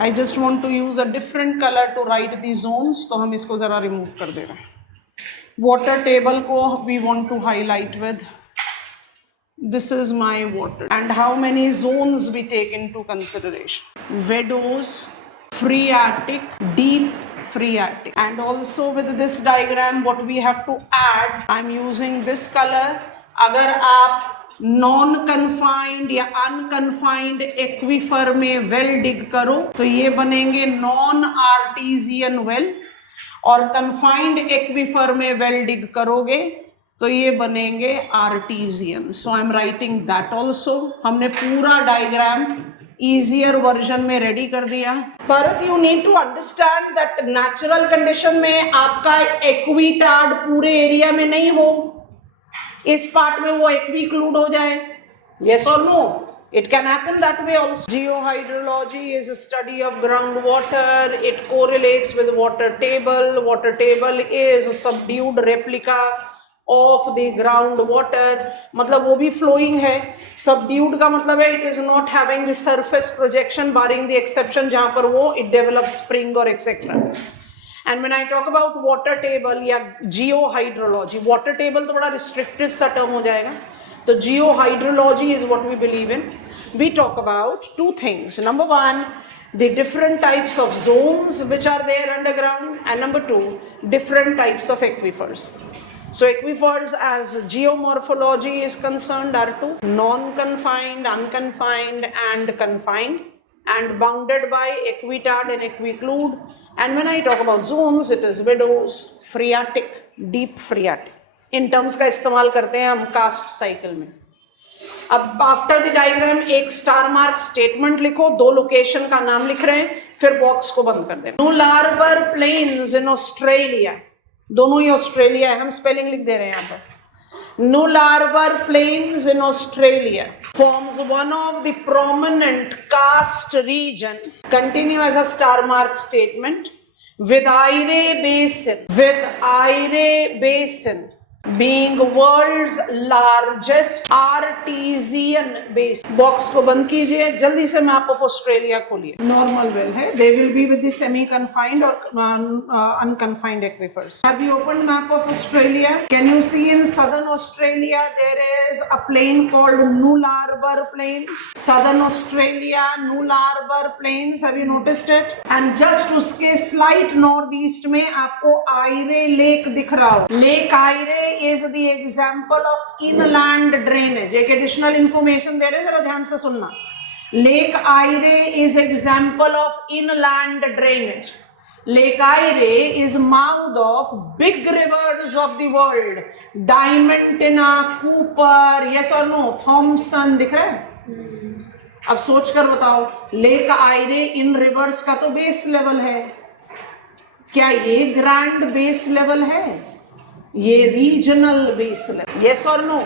I just want to use a different color to write the zones, तो हम इसको जरा remove कर दे रहे हैं. Water table को we want to highlight with. This is my water. And how many zones we take into consideration? Vedose, phreatic, deep phreatic. And also with this diagram, what we have to add, I'm using this color. अगर आप non confined या unconfined aquifer में well dig करो तो ये बनेंगे non artesian well, और confined aquifer में वेल डिग करोगे तो ये बनेंगे artesian. So I am writing that also. हमने पूरा डायग्राम ईजियर वर्जन में रेडी कर दिया. पर you need to understand that natural condition में आपका एक्वीटार्ड पूरे एरिया में नहीं हो, इस पार्ट में वो एक्वीक्लूड हो जाए. yes or no? It can happen that way also. Geohydrology is a study of groundwater. It correlates with water table. Water table is a subdued replica of the groundwater. मतलब वो भी flowing है. Subdued का मतलब है it is not having the surface projection, barring the exception जहाँ पर वो it develops spring or etc. And when I talk about water table या geohydrology, water table तो बड़ा restrictive सा term हो जाएगा. So geohydrology is what we believe in. We talk about two things. Number one, the different types of zones which are there underground, and number two, different types of aquifers. So aquifers as geomorphology is concerned are two: non-confined, unconfined and confined, and bounded by aquitard and aquiclude. And when I talk about zones, it is Vedose, phreatic, deep phreatic. In terms का इस्तेमाल करते हैं हम cast cycle में. अब after the diagram एक star mark statement लिखो, दो लोकेशन का नाम लिख रहे हैं, फिर बॉक्स को बंद कर देना. नुलारबर प्लेन्स इन ऑस्ट्रेलिया, दोनों ही ऑस्ट्रेलिया है, हम स्पेलिंग लिख दे रहे हैं यहाँ पर. Nullarbor plains in Australia forms one of the prominent karst region. Continue as a star mark statement. With Aire Basin being world's largest artesian basin. Box को बंद कीजिए, जल्दी से मैप ऑफ ऑस्ट्रेलिया खोलिए. नॉर्मल वेल है, they will be with the semi confined or unconfined aquifers. Have you opened map of Australia? Can you see in southern Australia there is a plain called Nullarbor Plains? Southern Australia, Nullarbor Plains, have you noticed it? And just उसके slight northeast में आपको Ayre lake दिख रहा हो. Lake Eyre is the example of inland drainage. एक additional information दे रहे, जरा ध्यान से सुनना. Lake Erie is example of inland drainage. Lake Erie is mouth of big rivers of the world. Diamantina, Cooper, yes or no? Thompson दिख रहा है? अब सोच कर बताओ, Lake Erie इन rivers का तो base level है. क्या ये grand base level है? ये regional base level. Yes or no?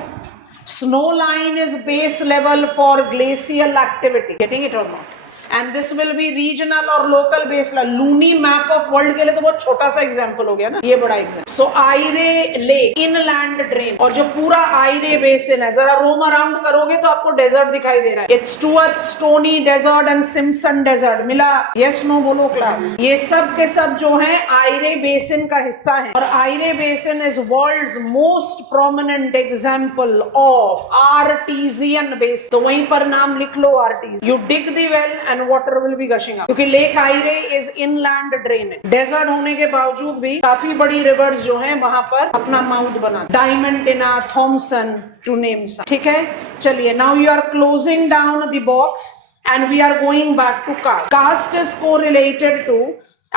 Snow line is base level for glacial activity. Getting it or not? And this will be regional or local base level. Looney map of world के लिए तो बहुत छोटा सा example हो गया ना, ये बड़ा example. So Erie Lake inland drain, और जो पूरा Erie basin है, जरा roam around करोगे तो आपको desert दिखाई दे रहा है. It's Stuart Stony Desert and Simpson Desert. मिला? Yes no बोलो class. ये सब के सब जो हैं Erie basin का हिस्सा हैं, और Erie basin is world's most prominent example of artesian basin. तो वहीं पर नाम लिख लो artesian. You dig the well and water will be gushing up, क्योंकि lake Eyre is inland drainage. Desert होने के बावजूद भी काफी बड़ी रिवर्स जो हैं वहां पर अपना माउथ बना. Diamantina, Thomson, to name some. ठीक है, चलिए. Now you are closing down the box and we are going back to karst. Karst is correlated to,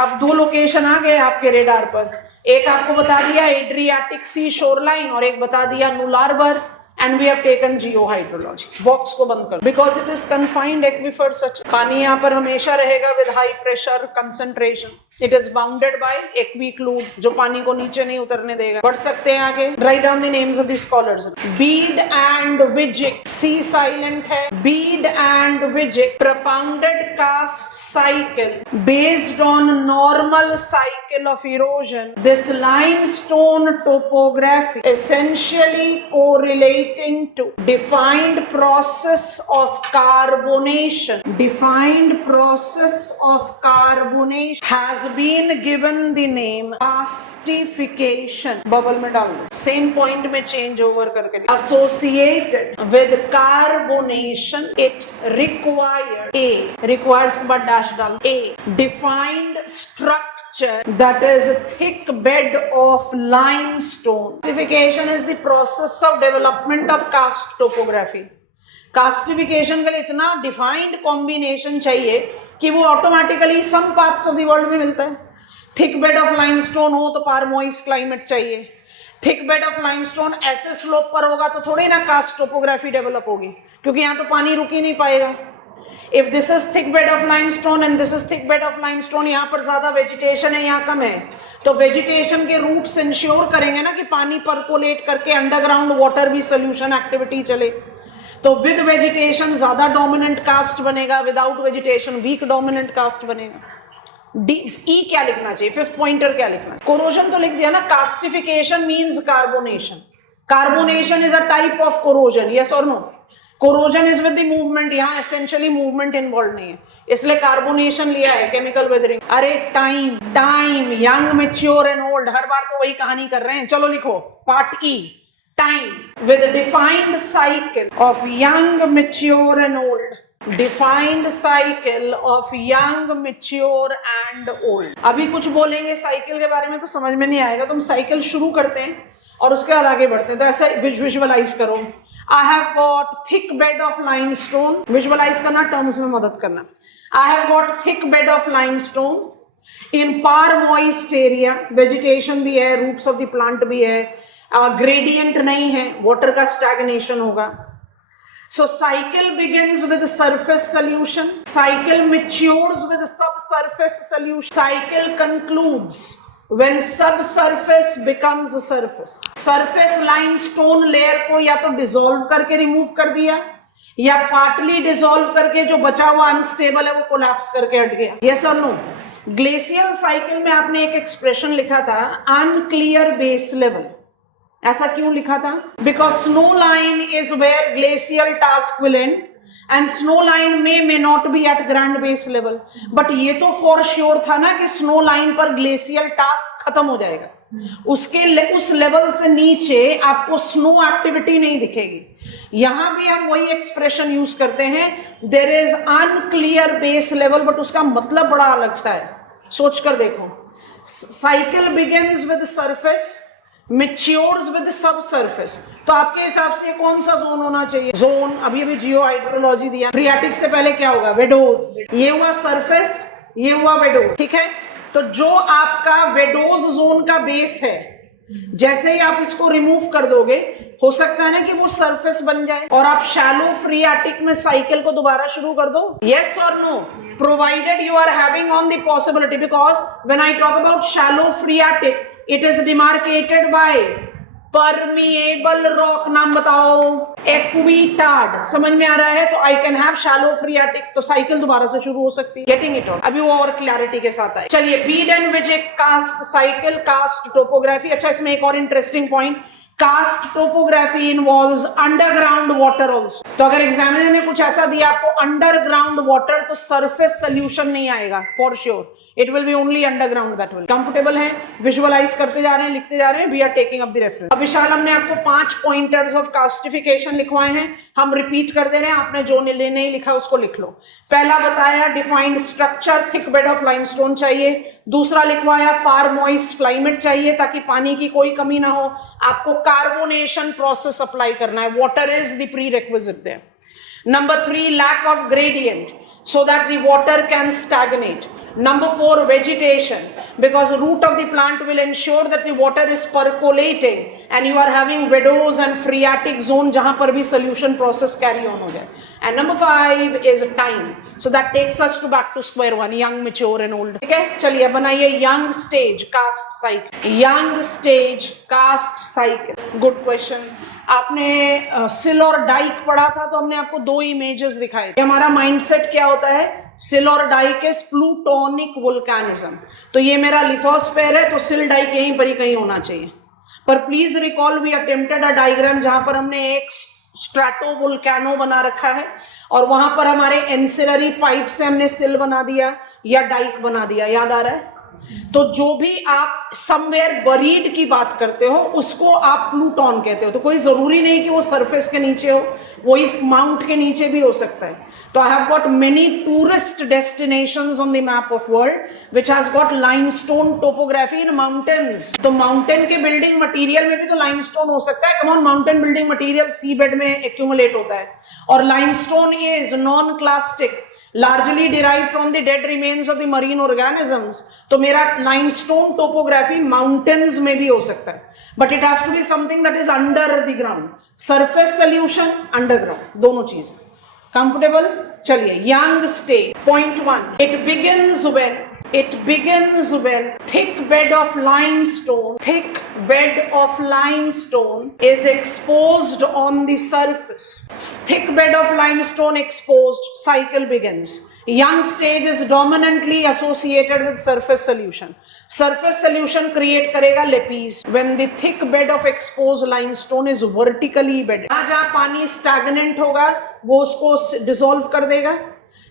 अब दो लोकेशन आ गए आपके रेडार पर. एक आपको बता दिया एड्रियाटिक सी शोरलाइन और एक बता दिया नुलारबर. And we have taken geohydrology. Box को बंद कर, because it is confined aquifer such. पानी यहाँ पर हमेशा रहेगा with high pressure concentration. It is bounded by aquiclude, जो पानी को नीचे नहीं उतरने देगा. बढ़ सकते हैं आगे. Write down the names of the scholars. Bede and Wiggick, C silent है. Bede and Wiggick propounded karst cycle based on normal cycle of erosion. This limestone topography essentially correlates relating to defined process of carbonation. Defined process of carbonation has been given the name castification. Bubble में डाल दो, same point में change over करके. Associated with carbonation, it required a, requires के बाद dash डाल, a defined structure that is a thick bed of limestone. Castification is the process of development of karst topography. कास्टिफिकेशन के लिए इतना defined combination चाहिए कि वो automatically some parts of the world में मिलता है. थिक बेड ऑफ लाइमस्टोन हो तो पार मॉइस्ट क्लाइमेट चाहिए. थिक बेड ऑफ लाइमस्टोन ऐसे स्लोप पर होगा तो थोड़ी ना कास्ट टोपोग्राफी डेवलप होगी, क्योंकि यहाँ तो पानी रुक ही नहीं पाएगा. If this is thick bed of limestone and this is thick bed of limestone, यहाँ पर ज्यादा वेजिटेशन है, यहाँ कम है, तो वेजिटेशन के रूट्स इंश्योर करेंगे ना कि पानी परकोलेट करके अंडरग्राउंड वाटर भी सोल्यूशन एक्टिविटी चले. तो विद वेजिटेशन ज्यादा डोमिनेंट कास्ट बनेगा, without vegetation weak dominant karst बनेगा. ई क्या लिखना चाहिए, फिफ्थ पॉइंटर क्या लिखना चाहिए? कोरोजन तो लिख दिया ना. Karstification means carbonation. Carbonation is a type of corrosion, yes और no? Corrosion is with the movement, यहाँ एसेंशियली मूवमेंट इन्वॉल्व नहीं है, इसलिए कार्बोनेशन लिया है. Chemical weathering. अरे time time young mature and old, हर बार तो वही कहानी कर रहे हैं. चलो लिखो part E. Time with defined cycle of young mature and old. Defined cycle of young mature and old. अभी कुछ बोलेंगे साइकिल के बारे में तो समझ में नहीं आएगा, तुम साइकिल शुरू करते हैं और उसके बाद आगे बढ़ते हैं. तो ऐसे विजुअलाइज करो. I have got thick bed of limestone. Visualize करना, टर्म्स में मदद करना. I have got thick bed of limestone in par moist area. Vegetation भी है, रूट्स ऑफ द प्लांट भी है, ग्रेडियंट नहीं है, वाटर का स्टैग्नेशन होगा. So cycle begins with surface solution. Cycle matures with subsurface solution. Cycle concludes when subsurface becomes a surface. Surface limestone layer को या तो डिसॉल्व करके रिमूव कर दिया या पार्टली डिसॉल्व करके जो बचा हुआ अनस्टेबल है वो कोलैप्स करके हट गया. यस और नो? ग्लेशियल साइकिल में आपने एक एक्सप्रेशन लिखा था, अनक्लियर बेस लेवल. ऐसा क्यों लिखा था? Because snow line is where glacial task will end and snow line may not be at grand base level. But ये तो फॉर श्योर था ना कि स्नो लाइन पर ग्लेशियल टास्क खत्म हो जाएगा. उस लेवल से नीचे आपको स्नो एक्टिविटी नहीं दिखेगी. यहां भी हम वही एक्सप्रेशन यूज करते हैं, there is unclear base level, but उसका मतलब बड़ा अलग सा है. सोच कर देखो. Cycle begins with surface, matures with subsurface. तो आपके हिसाब से कौन सा जोन होना चाहिए? जोन अभी जियो हाइड्रोलॉजी दिया. फ्रियाटिक से पहले क्या होगा? वेडोज. ये हुआ सरफेस, ये हुआ वेडोज. ठीक है, तो जो आपका वेडोज जोन का बेस है, जैसे ही आप इसको रिमूव कर दोगे, हो सकता है ना कि वो सरफेस बन जाए और आप शैलो फ्रियाटिक में साइकिल को दोबारा शुरू कर दो. यस और no? Provided you are having on the possibility, because when I talk about shallow phreatic, it is demarcated by permeable rock. नाम बताओ. एक्विटार्ड. समझ में आ रहा है? तो I can have shallow phreatic, तो साइकिल दोबारा से शुरू हो सकती है. Getting it? अभी वो और क्लैरिटी के साथ आए. चलिए, bead and which karst cycle, karst topography. अच्छा, इसमें एक और interesting point, karst topography involves underground water also. तो अगर एग्जामिनर ने कुछ ऐसा दिया आपको अंडरग्राउंड वाटर, तो सरफेस सोल्यूशन नहीं आएगा for sure. It will be only underground that will. Comfortable है? विजुअलाइज करते जा रहे हैं, लिखते जा रहे हैं. We are taking up the reference. अब विशाल, हमने आपको 5 पॉइंटर्स ऑफ कास्टिफिकेशन लिखवाए हैं. हम रिपीट कर दे रहे हैं, आपने जो नहीं लिखा उसको लिख लो. पहला बताया defined structure, thick bed of limestone चाहिए. दूसरा लिखवाया पार मॉइस्ट क्लाइमेट चाहिए ताकि पानी की कोई कमी ना हो. आपको कार्बोनेशन प्रोसेस अप्लाई करना है. Water is the prerequisite there. Number 3, lack of gradient so that the water can stagnate. Number 4, vegetation, because root of the plant will ensure that the water is percolating and you are having meadows and phreatic zone जहां पर भी solution process carry on हो जाए. And number 5 is time. So that takes us to back to square one, young, mature and old. ठीक है, चलिए बनाइए young stage cast cycle. Young stage cast cycle. Good question. आपने सिल और Dyke पढ़ा था, तो हमने आपको 2 इमेजेस दिखाए थे. हमारा माइंडसेट क्या होता है? सिल और डाइक इज प्लूटोनिक वोल्केनिज्म. तो ये मेरा लिथोस्फेयर है, तो सिल डाइक यहीं पर ही कहीं होना चाहिए. पर please recall we attempted a diagram जहां पर हमने एक स्ट्रैटोवोल्केनो बना रखा है और वहां पर हमारे एंसिलरी पाइप से हमने सिल बना दिया या डाइक बना दिया, याद आ रहा है? तो जो भी आप समवेयर बरीड की बात करते हो उसको आप प्लूटॉन कहते हो। तो कोई जरूरी नहीं कि वो सरफेस के नीचे हो, वो इस माउंट के नीचे भी हो सकता है। तो I have got many tourist destinations on the map of world which has got limestone topography in mountains. तो माउंटेन के बिल्डिंग मटेरियल में भी तो लाइमस्टोन हो सकता है। Come on, mountain building material sea bed में एक्यूमुलेट होता है और limestone is non clastic, largely derived from the dead remains of the marine organisms। तो मेरा limestone topography mountains में भी हो सकता है, but it has to be something that is under the ground, surface solution, underground, दोनों चीजें। Comfortable? चलिए, young state, point 1, it begins when thick bed of limestone is exposed on the surface. Thick bed of limestone exposed, cycle begins. Young stage is dominantly associated with surface solution. Surface solution create करेगा lapies when the thick bed of exposed limestone is vertically bedded। जहाँ पानी stagnant होगा वो उसको dissolve कर देगा,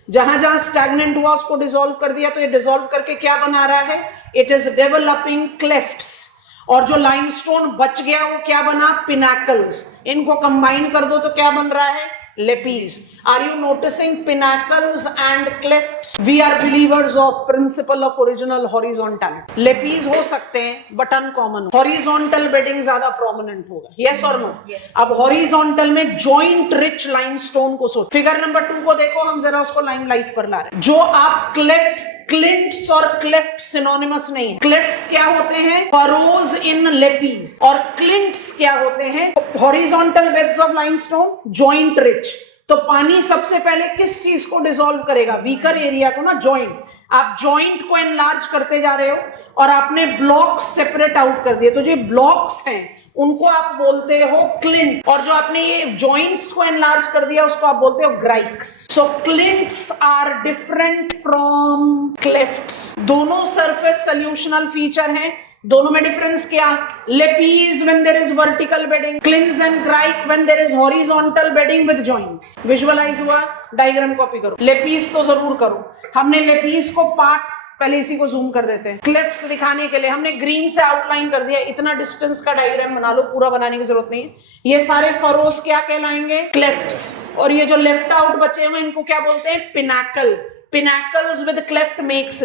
जहां stagnant हुआ उसको डिसॉल्व कर दिया। तो ये डिसॉल्व करके क्या बना रहा है? It is developing क्लेफ्ट्स। और जो लाइमस्टोन बच गया वो क्या बना? पिनाकल्स। इनको कंबाइन कर दो तो क्या बन रहा है? Lapies. Are you noticing pinnacles and clefts? We are believers of principle of original horizontal. Lapies हो सकते हैं बट अनकॉमन, हॉरिजॉन्टल बेडिंग ज्यादा प्रोमिनेंट होगा। यस और नो? अब हॉरिजॉन्टल में जॉइंट रिच लाइमस्टोन को सोच। फिगर नंबर 2 को देखो, हम जरा उसको लाइमलाइट पर ला रहे हैं। जो आप क्लिंट्स और क्लेफ्ट सिनोनिमस नहीं है। क्लेफ्ट्स क्या होते हैं? फरोज इन लेपीज। और क्लिंट्स क्या होते हैं? Horizontal beds of limestone, joint rich. तो पानी सबसे पहले किस चीज को डिसॉल्व करेगा? वीकर एरिया को ना, जॉइंट। आप जॉइंट को एनलार्ज करते जा रहे हो और आपने ब्लॉक्स सेपरेट आउट कर दिए, तो जो ब्लॉक्स हैं उनको आप बोलते हो क्लिंट, और जो आपने ये जॉइंट्स को एनलार्ज कर दिया उसको आप बोलते हो grikes. So clints are different from clefts. दोनों सरफेस सॉल्यूशनल फीचर हैं। दोनों में डिफरेंस क्या? Lapies when there is vertical bedding, clints and grike when there is horizontal bedding with joints. Visualise हुआ? डायग्राम कॉपी करो। लेपीज तो जरूर करो। हमने लेपीज को पार्ट, पहले इसी को जूम कर देते हैं। क्लेफ्ट्स दिखाने के लिए हमने ग्रीन से आउटलाइन कर दिया। इतना डिस्टेंस का डायग्राम बना लो, पूरा बनाने की जरूरत नहीं है। ये सारे फरोस क्या कहलाएंगे? क्लेफ्ट्स। और ये जो लेफ्ट आउट बचे हुए इनको क्या बोलते हैं? Pinnacle. Pinnacles with cleft makes